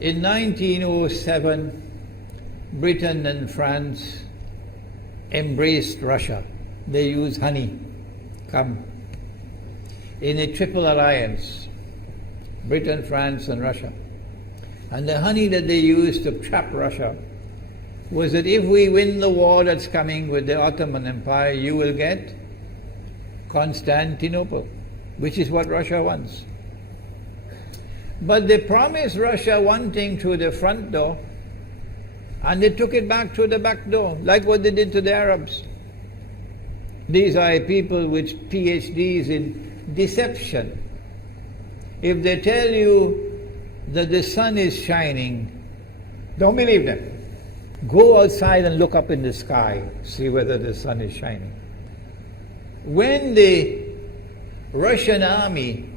In 1907, Britain and France embraced Russia. They used honey, come, in a triple alliance, Britain, France and Russia. And the honey that they used to trap Russia was that if we win the war that's coming with the Ottoman Empire, you will get Constantinople, which is what Russia wants. But they promised Russia one thing through the front door, and they took it back through the back door, like what they did to the Arabs. These are people with PhDs in deception. If they tell you that the sun is shining, don't believe them. Go outside and look up in the sky, see whether the sun is shining. When the Russian army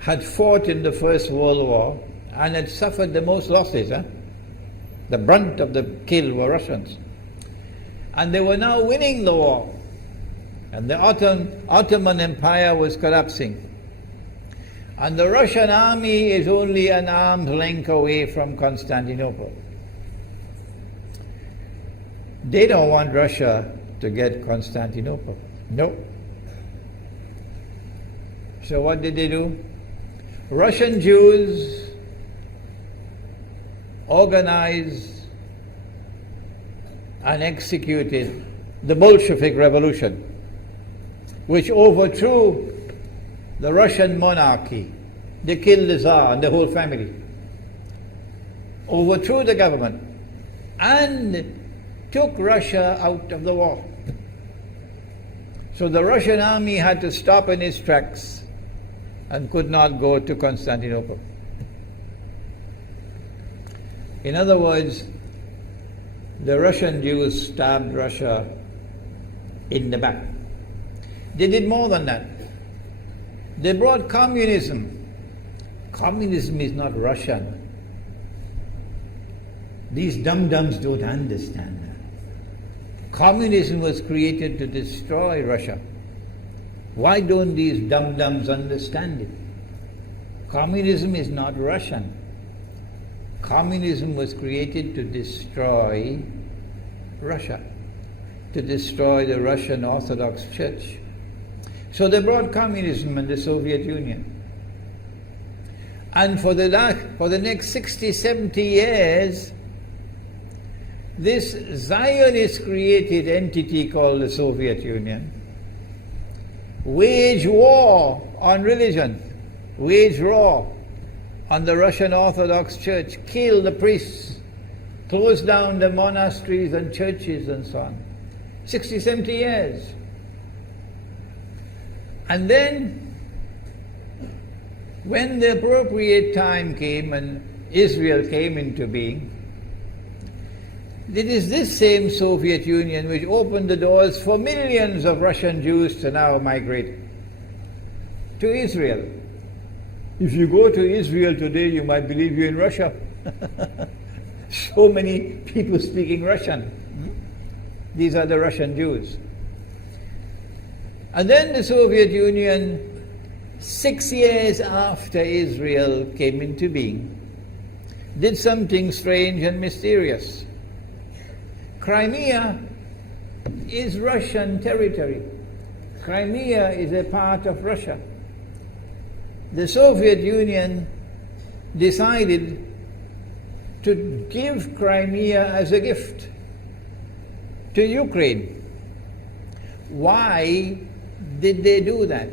had fought in the First World War and had suffered the most losses, the brunt of the kill were Russians, and they were now winning the war, and the Ottoman Empire was collapsing, and the Russian army is only an arm's length away from Constantinople. They don't want Russia to get Constantinople. No. So what did they do? Russian Jews organized and executed the Bolshevik Revolution, which overthrew the Russian monarchy. They killed the Tsar and the whole family, overthrew the government, and took Russia out of the war. So the Russian army had to stop in its tracks and could not go to Constantinople. In other words, the Russian Jews stabbed Russia in the back. They did more than that. They brought communism. Communism is not Russian. These dum-dums don't understand that. Communism was created to destroy Russia. Why don't these dum-dums understand it? Communism is not Russian. Communism was created to destroy Russia, to destroy the Russian Orthodox Church. So they brought communism in the Soviet Union. And for the next 60, 70 years, this Zionist-created entity called the Soviet Union waged war on religion, waged war on the Russian Orthodox Church, killed the priests, closed down the monasteries and churches and so on. 60, 70 years. And then, when the appropriate time came and Israel came into being, it is this same Soviet Union which opened the doors for millions of Russian Jews to now migrate to Israel. If you go to Israel today, you might believe you're in Russia. So many people speaking Russian. These are the Russian Jews. And then the Soviet Union, 6 years after Israel came into being, did something strange and mysterious. Crimea is Russian territory. Crimea is a part of Russia. The Soviet Union decided to give Crimea as a gift to Ukraine. Why did they do that?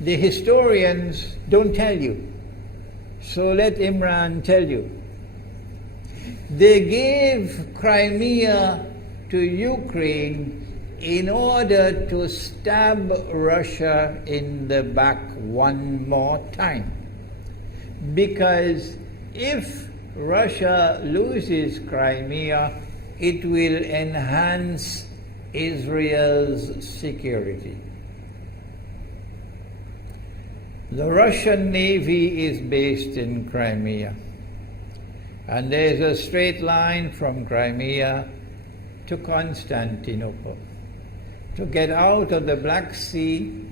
The historians don't tell you. So let Imran tell you. They gave Crimea to Ukraine in order to stab Russia in the back one more time. Because if Russia loses Crimea, it will enhance Israel's security. The Russian Navy is based in Crimea, and there's a straight line from Crimea to Constantinople. To get out of the Black Sea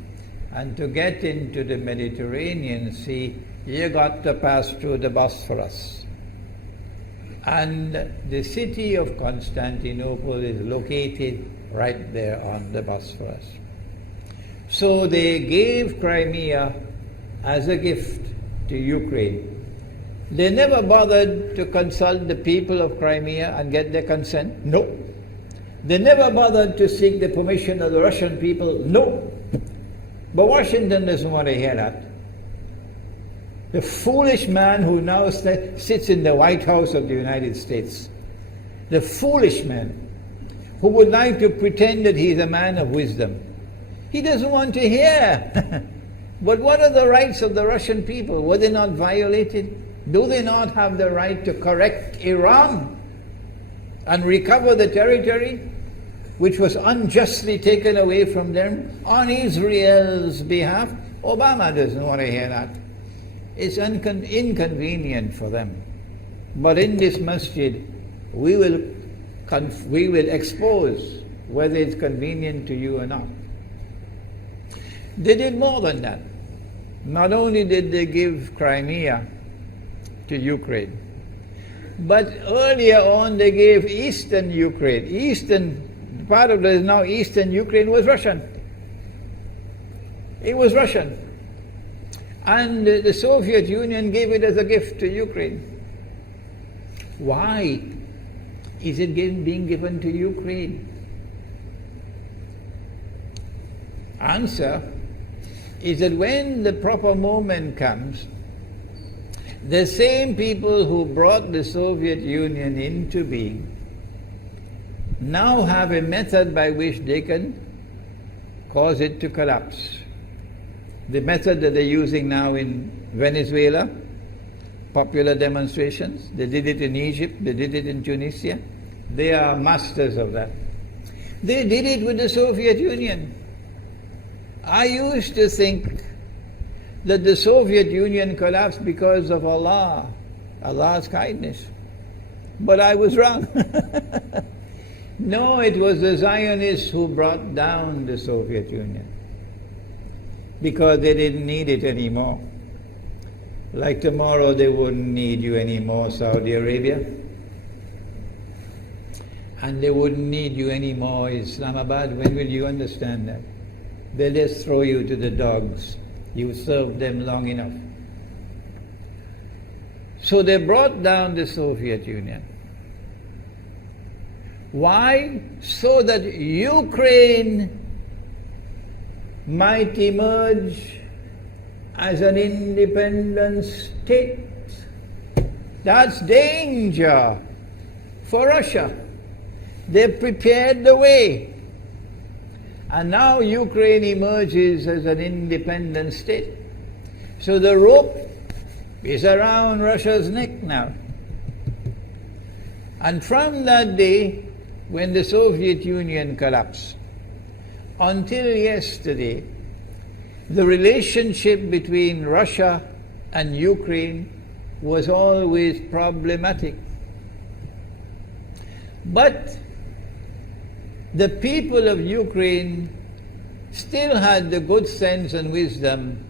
and to get into the Mediterranean Sea, you got to pass through the Bosphorus. And the city of Constantinople is located right there on the Bosphorus. So they gave Crimea as a gift to Ukraine. They never bothered to consult the people of Crimea and get their consent. No. They never bothered to seek the permission of the Russian people. No. But Washington doesn't want to hear that. The foolish man who now sits in the White House of the United States, the foolish man who would like to pretend that he's a man of wisdom, he doesn't want to hear. But what are the rights of the Russian people? Were they not violated? Do they not have the right to correct Iran and recover the territory which was unjustly taken away from them on Israel's behalf? Obama doesn't want to hear that. It's inconvenient for them. But in this masjid, we will expose whether it's convenient to you or not. They did more than that. Not only did they give Crimea to Ukraine, but earlier on they gave eastern Ukraine. Eastern, part of it is now eastern Ukraine was Russian. It was Russian. And the Soviet Union gave it as a gift to Ukraine. Why is it being given to Ukraine? Answer is that when the proper moment comes, the same people who brought the Soviet Union into being now have a method by which they can cause it to collapse. The method that they're using now in Venezuela, popular demonstrations, they did it in Egypt, they did it in Tunisia, they are masters of that. They did it with the Soviet Union. I used to think that the Soviet Union collapsed because of Allah's kindness. But I was wrong. No, it was the Zionists who brought down the Soviet Union because they didn't need it anymore. Like tomorrow they wouldn't need you anymore, Saudi Arabia. And they wouldn't need you anymore, Islamabad. When will you understand that? They'll just throw you to the dogs. You served them long enough. So they brought down the Soviet Union. Why? So that Ukraine might emerge as an independent state. That's danger for Russia. They prepared the way. And now Ukraine emerges as an independent state. So the rope is around Russia's neck now. And from that day, when the Soviet Union collapsed, until yesterday, the relationship between Russia and Ukraine was always problematic. But the people of Ukraine still had the good sense and wisdom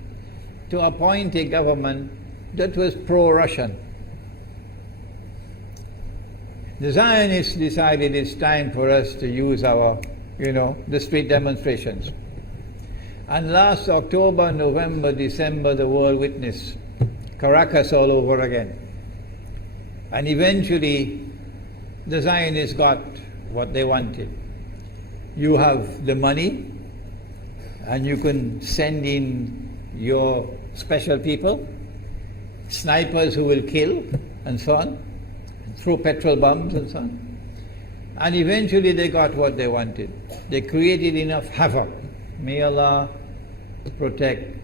to appoint a government that was pro-Russian. The Zionists decided it's time for us to use our, the street demonstrations. And last October, November, December, the world witnessed Caracas all over again. And eventually, the Zionists got what they wanted. You have the money, and you can send in your special people, snipers who will kill, and so on, throw petrol bombs and so on. And eventually they got what they wanted. They created enough havoc. May Allah protect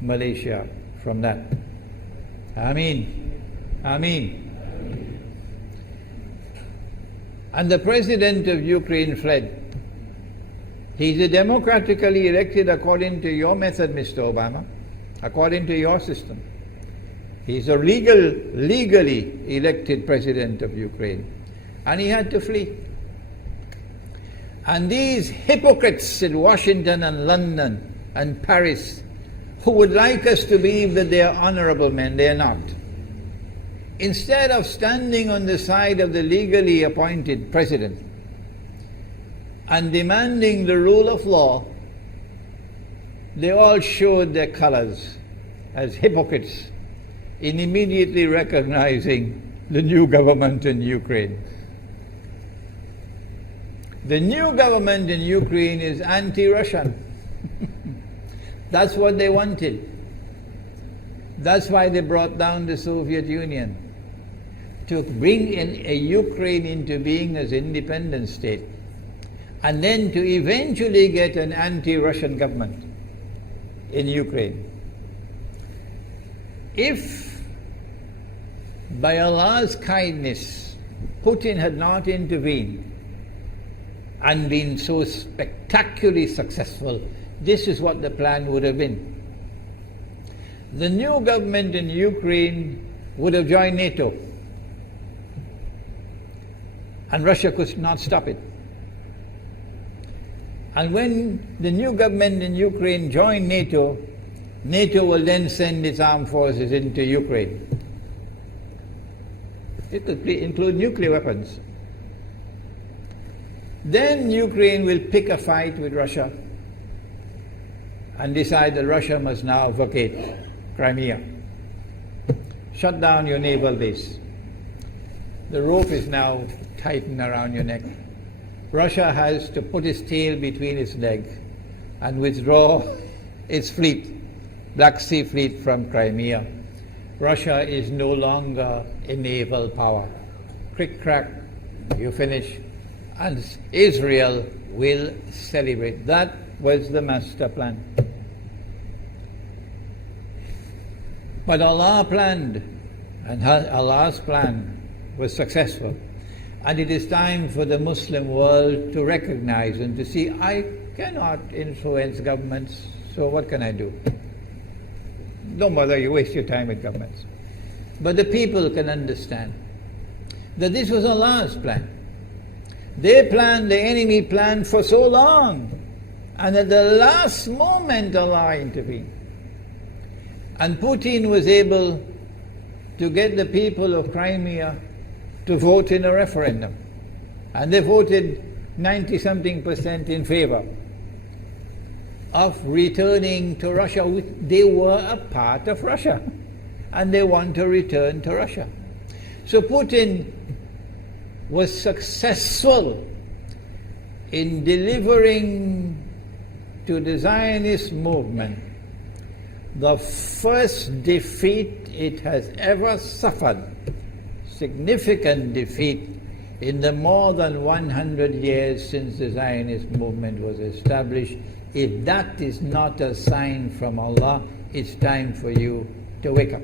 Malaysia from that. Ameen. Ameen. And the president of Ukraine fled. He's a democratically elected according to your method, Mr. Obama, according to your system. He's a legally elected president of Ukraine. And he had to flee. And these hypocrites in Washington and London and Paris who would like us to believe that they are honorable men. They are not. Instead of standing on the side of the legally appointed president and demanding the rule of law, they all showed their colors as hypocrites in immediately recognizing the new government in Ukraine. The new government in Ukraine is anti-Russian. That's what they wanted. That's why they brought down the Soviet Union, to bring in a Ukraine into being as independent state, and then to eventually get an anti-Russian government in Ukraine. If by Allah's kindness Putin had not intervened and been so spectacularly successful, this is what the plan would have been. The new government in Ukraine would have joined NATO, and Russia could not stop it. And when the new government in Ukraine joined NATO, NATO will then send its armed forces into Ukraine. It could include nuclear weapons. Then Ukraine will pick a fight with Russia and decide that Russia must now vacate Crimea. Shut down your naval base. The rope is now tightened around your neck. Russia has to put its tail between its legs and withdraw its fleet, Black Sea Fleet, from Crimea. Russia is no longer a naval power. Crick crack, you finish. And Israel will celebrate. That was the master plan. But Allah planned, and Allah's plan was successful. And it is time for the Muslim world to recognize and to see, I cannot influence governments, so what can I do? Don't bother, you waste your time with governments. But the people can understand that this was Allah's plan. They planned, the enemy planned for so long, and at the last moment Allah intervened. And Putin was able to get the people of Crimea to vote in a referendum. And they voted 90-something% in favor of returning to Russia. They were a part of Russia, and they want to return to Russia. So Putin was successful in delivering to the Zionist movement the first defeat it has ever suffered, significant defeat, in the more than 100 years since the Zionist movement was established. If that is not a sign from Allah, it's time for you to wake up.